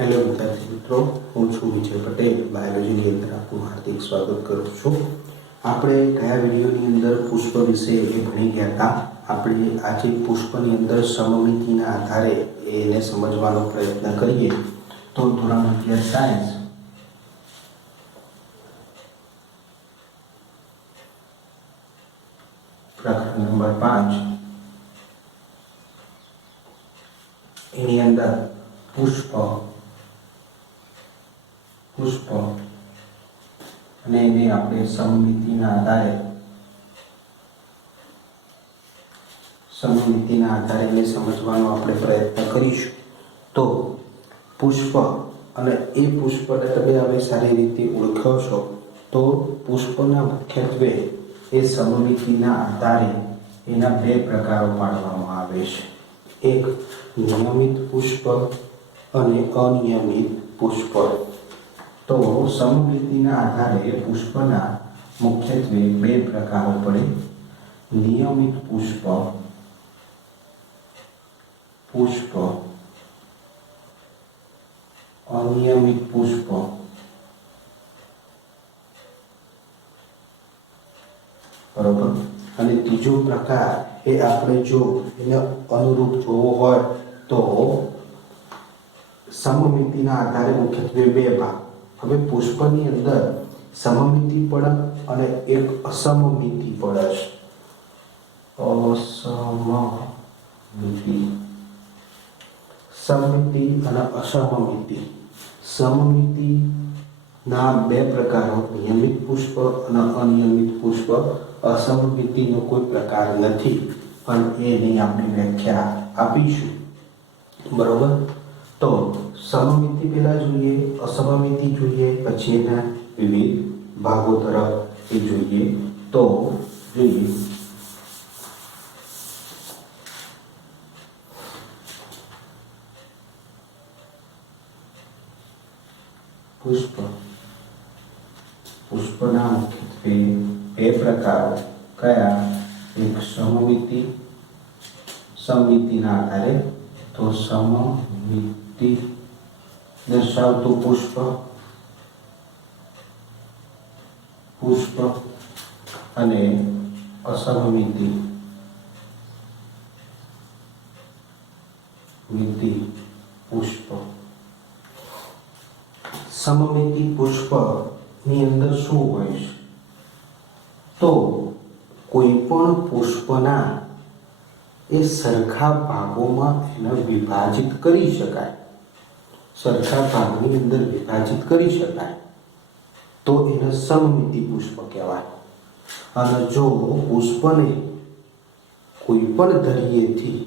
Hello વિદ્યાર્થી મિત્રો, હું છું વિજય પટેલ. બાયોલોજીની અંદર આપનું હાર્દિક સ્વાગત કરું છું. આપણે ગયા વિડીયોની અંદર પુષ્પ વિશે ભણી ગયા હતા. આપણે આજે પુષ્પની અંદર સમમિતિના આધારે એને સમજવાનો પ્રયત્ન કરીએ. તો ધોરણ 11 સાયન્સ પ્રકરણ નંબર 5 એની અંદર પુષ્પ અને એને આપણે સમમિતિના આધારે એને સમજવાનો આપણે પ્રયત્ન કરીશું. તો પુષ્પ અને એ પુષ્પને તમે હવે સારી રીતે ઓળખો છો. તો પુષ્પના મુખ્યત્વે એ સમમિતિના આધારે એના બે પ્રકારો પાડવામાં આવે છે. એક નિયમિત પુષ્પ અને અનિયમિત પુષ્પ. તો સમમિતિના આધારે પુષ્પના મુખ્યત્વે બે પ્રકારો પડે: નિયમિત પુષ્પ અનિયમિત પુષ્પ. બરોબર. અને ત્રીજો પ્રકાર એ આપણે જો એને અનુરૂપ જોવો હોય તો સમમિતિના આધારે મુખ્યત્વે બે ભાગ. હવે પુષ્પની અંદર સમમિતિ પડે અને એક અસમમિતિ પડે છે. સમમિતિ અને અસમમિતિ. સમમિતિના બે પ્રકારો: નિયમિત પુષ્પ અને અનિયમિત પુષ્પ. અસમમિતિનો કોઈ પ્રકાર નથી, પણ એની આપણે વ્યાખ્યા આપીશું. બરોબર. તો સમમિતિ પહેલા જોઈએ, અસમમિતિ જોઈએ, પછી એના વિવિધ ભાગો તરફ એ જોઈએ. તો જોઈએ પુષ્પના મુખ્યત્વે બે પ્રકારો. કયા? એક સમમિતિના આધારે. તો સમમિતિ દર્શાવતું પુષ્પ અને અસમમિતિ પુષ્પ. સમમિતિ પુષ્પની અંદર શું હોય છે? તો કોઈ પણ પુષ્પના એ સરખા ભાગોમાં એને વિભાજિત કરી શકાય. સરખા ભાગની અંદર વિભાજિત કરી શકાય તો એને સમમિતિ પુષ્પ કહેવાય. અને જો પુષ્પને કોઈ પણ ધરીએથી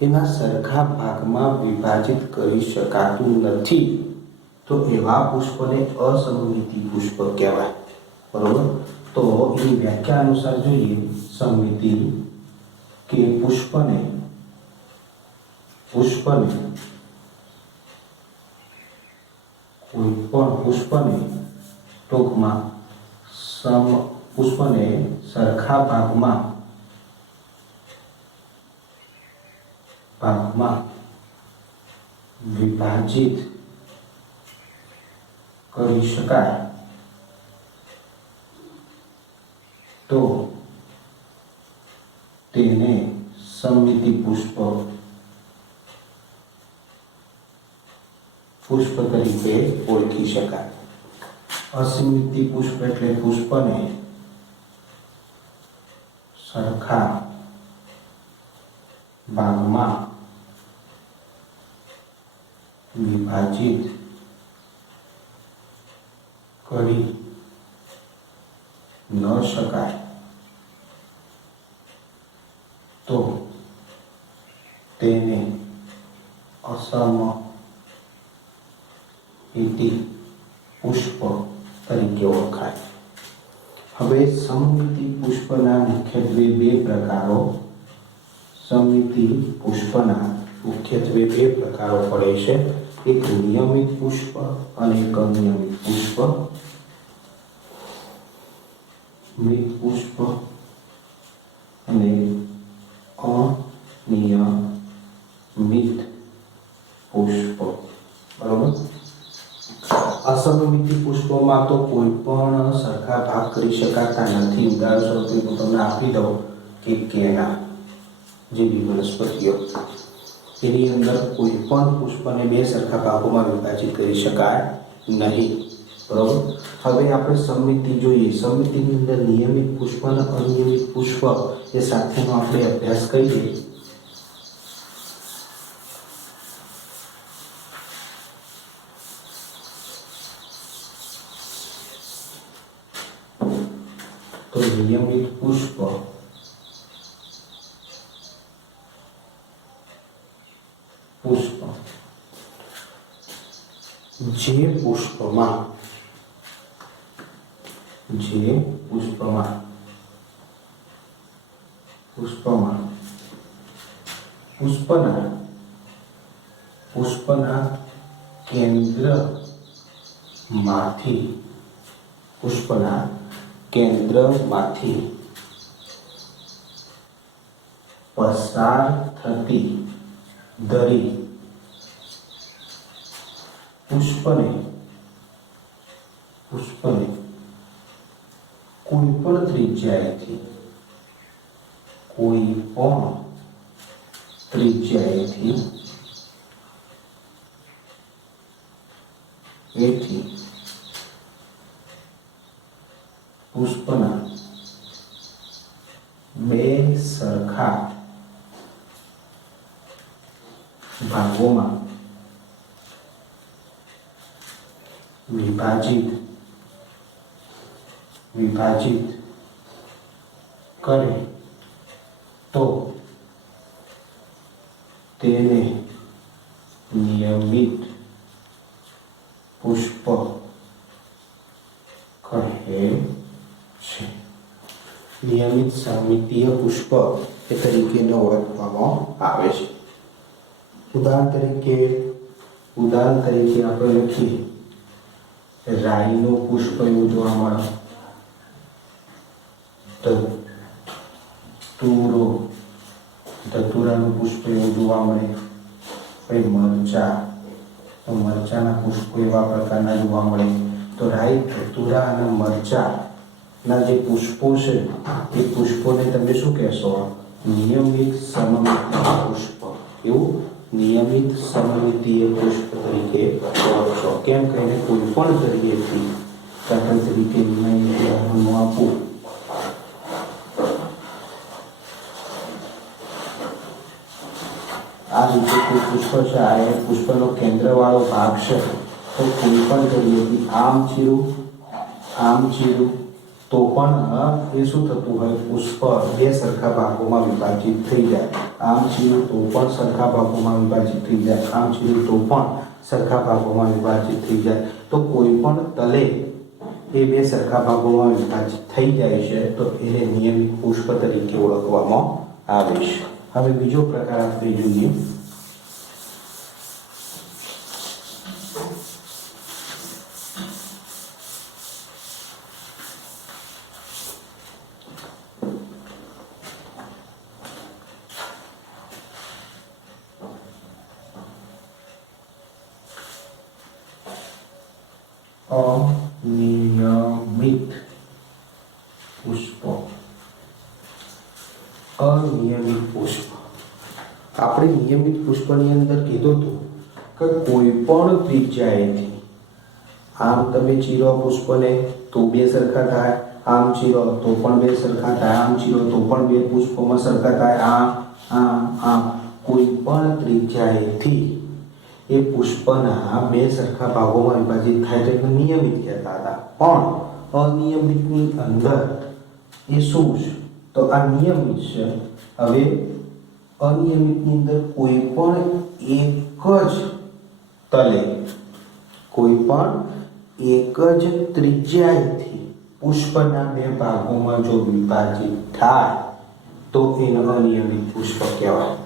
એના સરખા ભાગમાં વિભાજિત કરી શકાતું નથી તો એવા પુષ્પને અસમમિતિ પુષ્પ કહેવાય. બરોબર. તો એની વ્યાખ્યા અનુસાર જોઈએ સમમિતિ કે પુષ્પને કોઈ પણ ટૂંકમાં પુષ્પને સરખા ભાગમાં વિભાજિત કરી શકાય તો તેને સમમિતિ પુષ્પ તરીકે ઓળખી શકાય. અસમમિતિ પુષ્પ એટલે પુષ્પને સરખા ભાગમાં વિભાજિત કરી ન શકાય તો તેને અસમમિતિ પુષ્પ તરીકે ઓળખાય. હવે સમમિતિ પુષ્પના મુખ્યત્વે બે પ્રકારો. સમમિતિ પુષ્પના મુખ્યત્વે બે પ્રકારો પડે છે: એક નિયમિત પુષ્પ અને એક અનિયમિત પુષ્પ. પુષ્પ અને અનિયમિત પુષ્પ. બરોબર. असममिति पुष्पों तो कोईपण सरखा भाग करी शकाता नथी। उदाहरण स्वरूपे हूँ तमने आपी दऊं कि केला जेवी वनस्पतिओ एनी अंदर कोईपण पुष्पने बे सरखा भागोमां विभाजित करी शकाय नहीं। बरोबर। हवे आपणे सममिति जोईए। सममितिनी अंदर नियमित पुष्प अने अनियमित पुष्प ए साथेनो आपणे अभ्यास करीए। तो नियमित पुष्प जे पुष्पना केंद्रमांथी पसार थती दरी पुष्पने कोईपण त्रिज्याएथी पुष्पना बे सरखा भागोमां विभाजित करे तो तेने नियमित पुष्प कहे छे। नियमित सममितीय पुष्प ए तरीके ओळखवामां आवे छे। उदाहरण तरीके આપણે લખીએ રાઈનું પુષ્પ એવું જોવા મળે, ધતુરાનું પુષ્પ એવું જોવા મળે, પછી મરચાના પુષ્પો એવા પ્રકારના જોવા મળે। તો રાઈ, ધતુરા અને મરચાના જે પુષ્પો છે એ પુષ્પોને તમે શું કહેશો? નિયમિત સમમિતીય પુષ્પ। એવું नियमित सममितीय पुष्प तरीके ओळखशो। केम कहीने कोईपण जरिएथी दाखला तरीके उदाहरण आपू। आ रीते कोई पुष्प छे, आ ए पुष्पनो केंद्रवाळो भाग छे, तो कोईपण जरिएथी आम चीरू तो पण ए शुं थतुं होय? पुष्प बे सरखा भागोमां विभाजित थई जाय। आम चीरू तो पण सरखा भागोमां विभाजित थई जाय, आम चीरू तो पण सरखा भागोमां विभाजित थई जाय। तो कोईपण तले ए बे सरखा भागोमां विभाजित थई जाय छे तो एने नियमित पुष्प तरीके ओळखवामां आवे छे। हवे बीजो प्रकार आपणे जोईए। अनियमित पुष्प આપણે નિયમિત પુષ્પની અંદર કીધું હતું કે કોઈપણ ત્રિજ્યાએથી આમ તમે ચીરો પુષ્પને તો બે સરખા થાય, આમ ચીરો તો પણ બે સરખા થાય, આમ ચીરો તો પણ બે પુષ્પોમાં સરખા થાય, આમ કોઈપણ ત્રિજ્યાએથી એ પુષ્પના બે સરખા ભાગોમાં વિભાજિત થાય તો એને નિયમિત કહેતા હતા। પણ અનિયમિતની અંદર એ શું છે? તો આ નિયમિત છે। હવે અનિયમિતની અંદર કોઈપણ એક જ તલે કોઈપણ એક જ ત્રિજ્યાએથી પુષ્પના બે ભાગોમાં જો વિભાજિત થાય તો એને અનિયમિત પુષ્પ કહેવાય।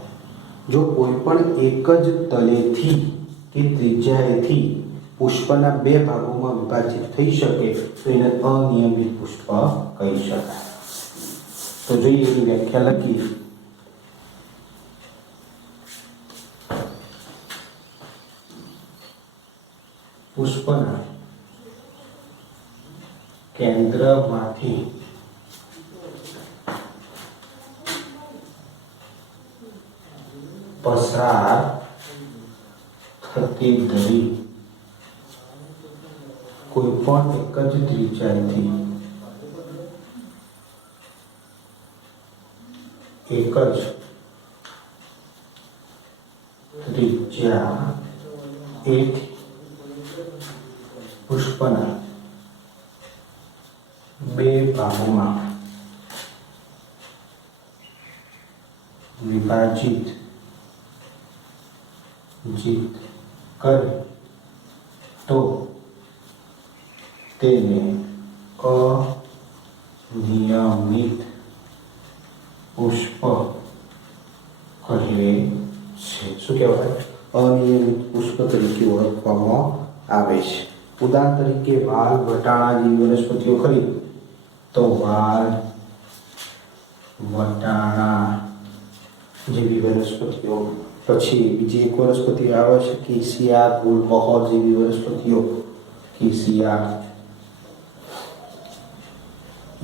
જો કોઈપણ એક જ તલેથી કે ત્રિજ્યાએથી પુષ્પના બે ભાગોમાં વિભાજિત થઈ શકે તો એને અનિયમિત પુષ્પ કહી શકાય। તો જોઈએ એની વ્યાખ્યા લખીએ। પુષ્પના કેન્દ્રમાંથી પસાર થતી ધરી કોઈ પણ એક જ ત્રિજ્યાથી એથી પુષ્પના બે ભાગોમાં વિભાજિત કરે તો તેને અનિયમિત પુષ્પ કહે છે. શું કહેવાય? અનિયમિત પુષ્પ તરીકે ઓળખવામાં આવે છે. ઉદાહરણ તરીકે વાલ, વટાણા જેવી વનસ્પતિઓ ખરી તો વાલ, વટાણા જેવી વનસ્પતિઓ, પછી બીજી એક વનસ્પતિ આવે છે કેસિયા, ગુલમહોર જેવી વનસ્પતિઓ, કેસિયા,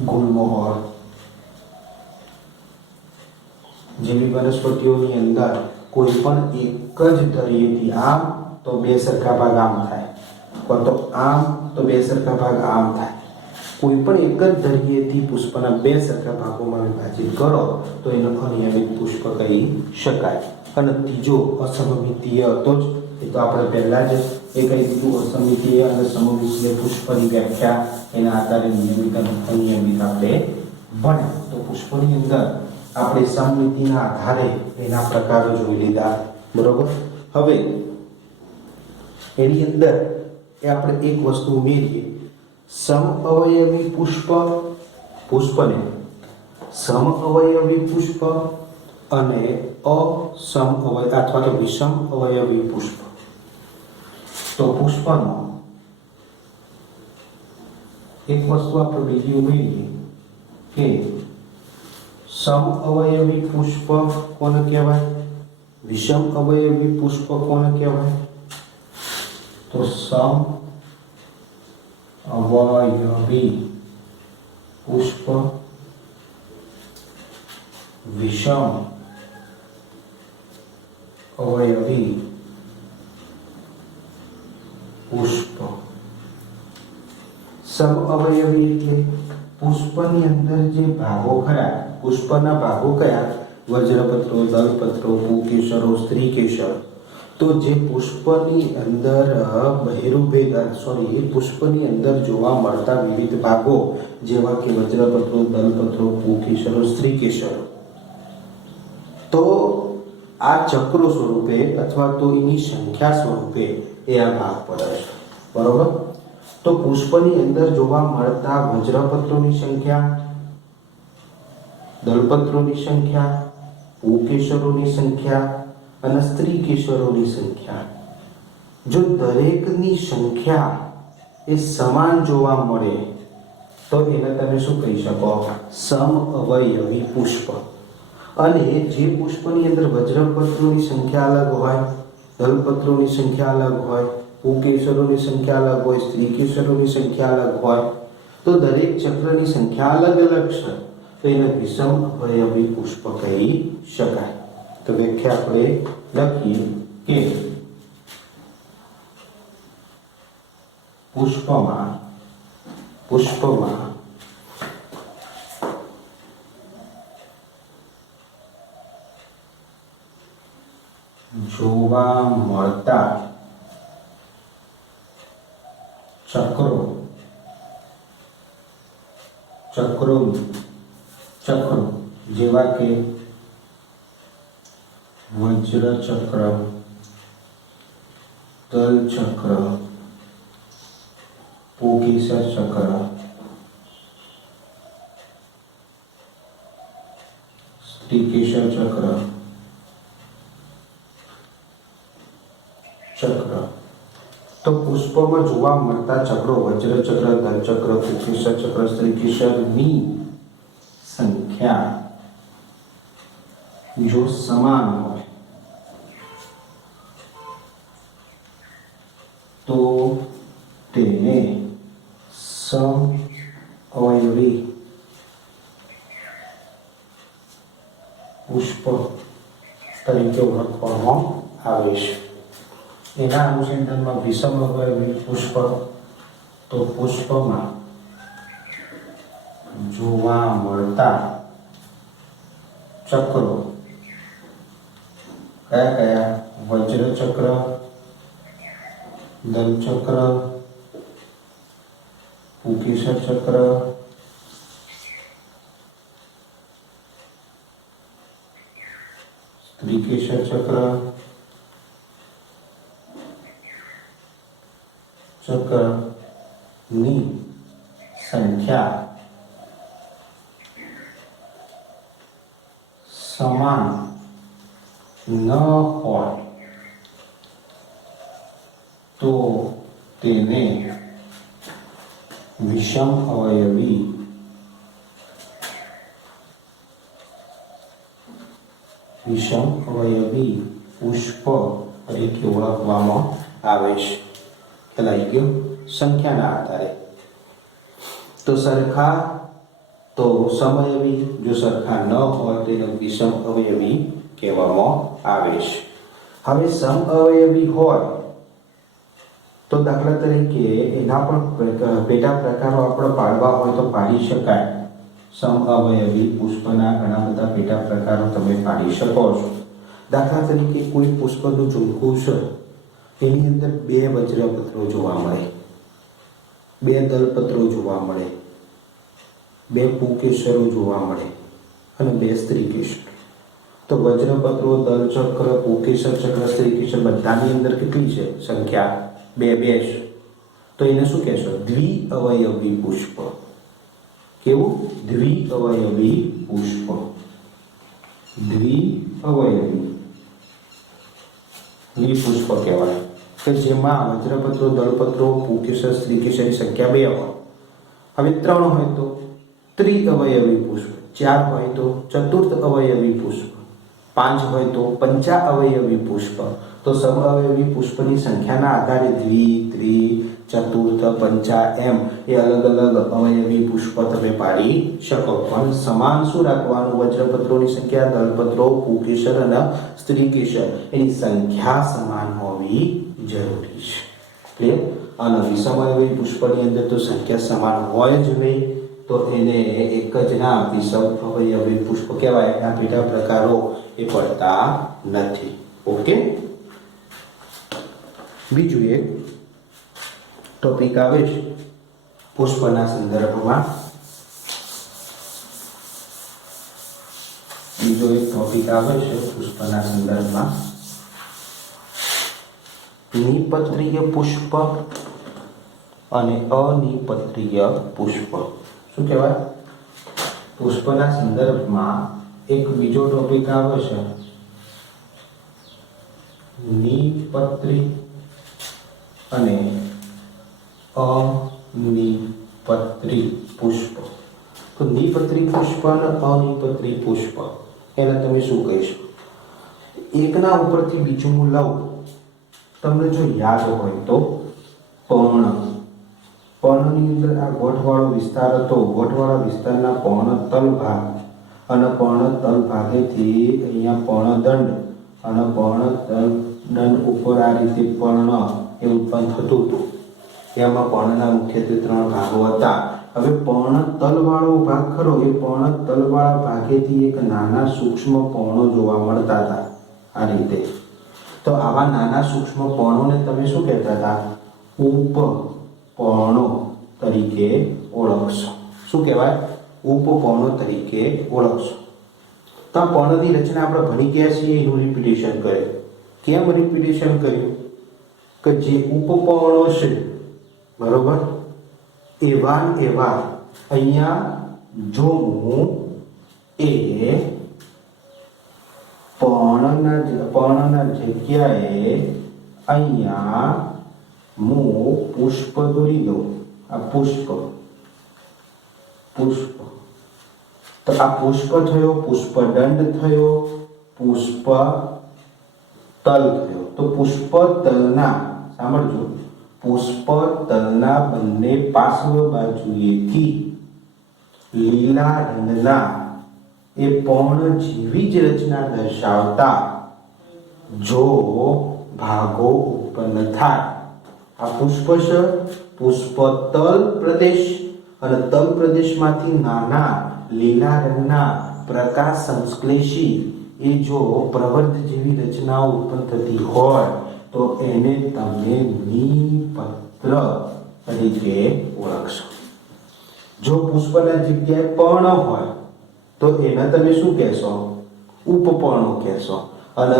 ગુલમહોર જેવી વનસ્પતિઓની અંદર કોઈ પણ એક જ ધરીએથી આમ તો બે સરખા ભાગ આમ થાય, અથવા તો આમ તો બે સરખા ભાગ આમ થાય. કોઈ પણ એક જ ધરીએથી પુષ્પના બે સરખા ભાગોમાં વિભાજિત કરો તો એને અનિયમિત પુષ્પ કહી શકાય. અને ત્રીજો અસમમિતીય હતો જ, એ તો આપણે પહેલા જ એ કહી દીધું. અસમમિતીય અને સમમિતીય પુષ્પની વ્યાખ્યા એના આધારે નિયમિત અને અનિયમિત આપણે ભણ્યા. તો પુષ્પની અંદર આપણે સમમિતિના આધારે એના પ્રકારો જોઈ લીધા, બરોબર. હવે એની અંદર એ આપણે એક વસ્તુ ઉમેરીએ, સમઅવયવી પુષ્પને સમઅવયવી પુષ્પ અને અસમઅવયવી અથવા તો વિષમ અવયવી પુષ્પ. તો પુષ્પનો એક વસ્તુ આપણે બીજી ઉમેરીએ કે સમઅવયવી પુષ્પ કોને કહેવાય, વિષમ અવયવી પુષ્પ કોને કહેવાય? તો સમઅવયવી પુષ્પ, વિષમ અવયવી પુષ્પ. સમઅવયવી એટલે પુષ્પની અંદર જે ભાગો ખરા, પુષ્પના ભાગો કયા? વજ્રપત્રો, દલપત્રો, પુકેસરો, સ્ત્રીકેસર. તો જે પુષ્પની અંદર પુષ્પની અંદર જોવા મળતા વિવિધ ભાગો જેવા કે વજ્રપત્રો, દલપત્રો, પુકેસરો, સ્ત્રીકેસર, તો આ ચક્રો સ્વરૂપે અથવા તો એની સંખ્યા સ્વરૂપે એ આ ભાગ પડે છે, બરોબર. તો પુષ્પની અંદર જોવા મળતા વજ્રપત્રોની સંખ્યા, દલપત્રોની સંખ્યા, પુકેસરોની સંખ્યા અને સ્ત્રીકેસરોની સંખ્યા, જો દરેકની સંખ્યા એ સમાન જોવા મળે તો એને તમે શું કહી શકો? સમઅવયવી પુષ્પ. અને જે પુષ્પની અંદર વજ્રપત્રોની સંખ્યા અલગ હોય, દલપત્રોની સંખ્યા અલગ હોય, પુકેસરોની સંખ્યા અલગ હોય, સ્ત્રીકેસરોની સંખ્યા અલગ હોય, તો દરેક ચક્રની સંખ્યા અલગ અલગ છે, તો એને વિષમ અવયવી પુષ્પ કહી શકાય. તો વ્યાખ્યા આપણે લખીએ કે પુષ્પમાં જોવા મળતા ચક્રો જેવા કે વજ્ર ચક્ર, દલ ચક્ર, પુકેસર ચક્ર, સ્ત્રીકેસર ચક્ર, તો પુષ્પમાં જોવા મળતા ચક્રો વજ્ર ચક્ર, દલ ચક્ર, પુકેસર ચક્ર, સ્ત્રીકેસરની સંખ્યા જો સમાન હોય તો તેને સમઅવયવી પુષ્પ તરીકે ઓળખવામાં આવે છે. એના અનુસંધાનમાં વિષમ અવયવી પુષ્પ, તો પુષ્પમાં જોવા મળતા ચક્રો કયા કયા? વજ્ર ચક્ર, દલ ચક્ર, પુંકેસર ચક્ર, સ્ત્રીકેસર ચક્ર, ચક્રની સંખ્યા સમાન ન હોય તો તેને વિષમ અવયવી પુષ્પ તરીકે ઓળખવામાં આવે છે. ખ્યાલ આવી ગયો? સંખ્યાના આધારે તો સરખા તો સમઅવયવી, જો સરખા ન હોય તો એને વિષમ અવયવી કહેવામાં આવે છે. હવે સમઅવયવી હોય તો દાખલા તરીકે એના પણ પેટા પ્રકારો આપણે પાડવા હોય તો પાડી શકાય. સમઅવયવી પુષ્પના ઘણા બધા પેટા પ્રકારો તમે પાડી શકો છો. દાખલા તરીકે કોઈ પુષ્પનું ઝુમકું છે, એની અંદર 2 વજ્રપત્રો જોવા મળે, 2 દલપત્રો જોવા મળે, 2 પુંકેસરો જોવા મળે અને 2 સ્ત્રીકેસર. તો વજ્રપત્રો, દલચક્ર, પુંકેસર ચક્ર, સ્ત્રીકેસર બધાની અંદર કેટલી છે સંખ્યા? 2 છે. તો એને શું કહેશો? દ્વિઅવયવી પુષ્પ. કેવું? દ્વિઅવયવી પુષ્પ. દ્વિઅવયવી પુષ્પ કહેવાય કે જેમાં વજ્રપત્રો, દળપત્રો, પુંકેસર, સ્ત્રીકેસરની સંખ્યા 2 હોય. હવે 3 હોય તો ત્રિઅવયવી પુષ્પ, 4 હોય તો ચતુર્થ અવયવી પુષ્પ, 5 હોય તો પંચાઅવયવી પુષ્પ. તો સમઅવયવી પુષ્પની સંખ્યાના આધારે દ્વિ, ત્રિ, ચતુર્થ, પંચા એમ એ અલગ અલગ અવયવી પુષ્પ તમે પાડી શકો. પણ સમાન શું રાખવાનું? વજ્રપત્રોની સંખ્યા, દળપત્રો, પુંકેસર અને સ્ત્રીકેસર એની સંખ્યા સમાન હોવી જરૂરી છે. ક્લિયર? અને વિષમ અવયવી પુષ્પની અંદર તો સંખ્યા સમાન હોય જ નહીં, તો એને એક જ ના વિષમ અવયવી પુષ્પ કહેવાય. એના પેટા પ્રકારો એ પડતા નથી. ઓકે, બીજું એક ટોપિક આવે છે પુષ્પના સંદર્ભમાં. બીજો એક ટોપિક આવે છે પુષ્પના સંદર્ભમાં, નિપત્રીય પુષ્પ અને અનિપત્રીય પુષ્પ. શું કહેવાય? પુષ્પના સંદર્ભમાં એક બીજો ટોપિક આવે છે નિપત્રી અને અનિપત્રી પુષ્પ. તો નિપત્રી પુષ્પ અને અનિપત્રી પુષ્પ એને તમે શું કહીશો? એકના ઉપરથી બીજું હું લઉં, તમને જો યાદ હોય તો પર્ણની અંદર આ ગોઠવાળો વિસ્તાર હતો. ગોઠવાળા વિસ્તારના પર્ણતલ ભાગ અને પર્ણતલ ભાગેથી અહીંયા પર્ણદંડ અને પર્ણદંડ ઉપર આ રીતે પર્ણ એ ઉત્પન્ન થતું હતું. એમાં પર્ણના મુખ્યત્વે 3 ભાગો હતા. હવે પર્ણતલ વાળો ભાગ ખરો, એ પર્ણતલ વાળા ભાગેથી એક નાના સૂક્ષ્મ પર્ણો જોવા મળતા હતા આ રીતે. તો આવા નાના સૂક્ષ્મ પર્ણોને તમે શું કહેતા હતા? ઉપપર્ણો તરીકે ઓળખશો. શું કહેવાય? ઉપપર્ણો તરીકે ઓળખશો. તો આ પર્ણની રચના આપણે ભણી ગયા છીએ, એનું રિપીટેશન કરે. કેમ રિપીટેશન કર્યું? કે જે ઉપપર્ણો છે, બરોબર, એવા અહીંયા જો હું એ પર્ણના જગ્યાએ અહીંયા હું પુષ્પ દોરી દઉં. આ પુષ્પ તો આ પુષ્પ થયો, પુષ્પદંડ થયો, પુષ્પ તલ થયો. તો પુષ્પ તલના, સાંભળજો, પુષ્પ તલના બંને પાર્શ્વ બાજુએથી લીલા રંગના એ પર્ણજીવી જ રચના દર્શાવતા જો ભાગો ઉત્પન્ન થાય. આ પુષ્પ છે. પુષ્પ તલ પ્રદેશ અને તલ પ્રદેશમાંથી નાના લીલા રંગના પ્રકાશ સંશ્લેષી એ જો પ્રવર્ત જેવી રચનાઓ ઉત્પન્ન થતી હોય તો એને તમે નિપત્ર તરીકે ઓળખશો. જો પુષ્પના જગ્યાએ પર્ણ હોય તો એને તમે શું કહેશો? ઉપપર્ણો કહેશો. અને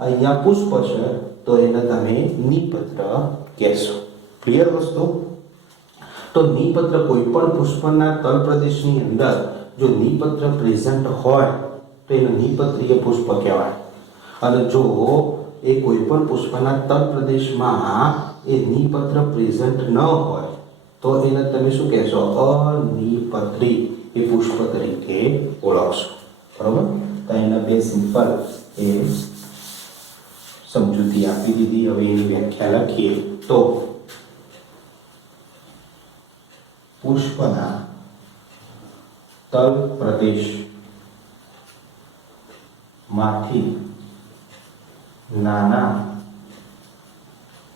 અહીંયા પુષ્પ છે તો એને તમે નિપત્ર કહેશો. ક્લિયર વસ્તુ? તો નિપત્ર કોઈ પણ પુષ્પના તલ પ્રદેશની અંદર જો નિપત્ર પ્રેઝન્ટ હોય તો એને નિપત્રીય પુષ્પ કહેવાય. અને જો એ કોઈ પણ પુષ્પના તલ પ્રદેશમાં એ નિપત્ર પ્રેઝન્ટ ન હોય તો એને તમે શું કહેશો? અનિપત્રી એ પુષ્પ તરીકે ઓળખશો. બરોબર? તો એના બે સિમ્પલ એ સમજૂતી આપી દીધી. હવે એની વ્યાખ્યા લખીએ તો પુષ્પના તલ પ્રદેશ માંથી નાના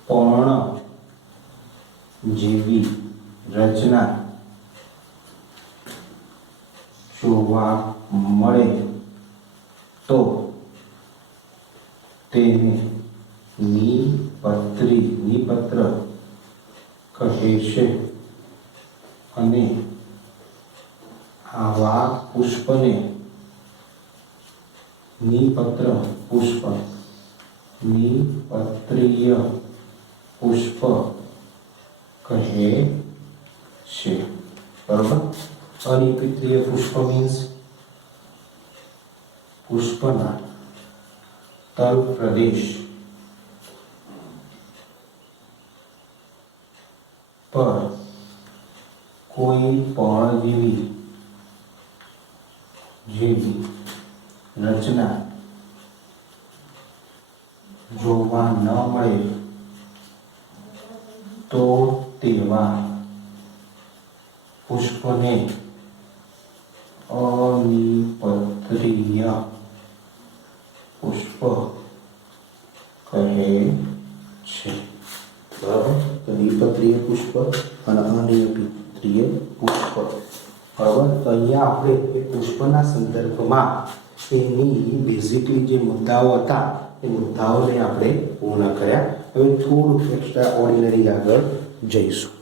પર્ણ જેવી રચના જોવા મળે તો તેને નિપત્ર કહે છે. અને આવા પુષ્પને નિપત્ર પુષ્પ, નિપત્રીય પુષ્પ કહે છે. બરોબર? અનિપત્રીય પુષ્પ મીન્સ પુષ્પના તલ પ્રદેશ પર કોઈ પર્ણ જેવી રચના જોવા ન મળે તો તેવા પુષ્પને અનિપત્રીય પુષ્પ કહે છે. બરાબર? તો નિપત્રીય પુષ્પ અને અનિપત્રીય પુષ્પ. બરાબર? તો અહીંયા આપણે એ પુષ્પના સંદર્ભમાં એની બેઝિકલી જે મુદ્દાઓ હતા એ મુદ્દાઓને આપણે પૂર્ણ કર્યા. હવે થોડું એક્સ્ટ્રા ઓર્ડિનરી આગળ જઈશું.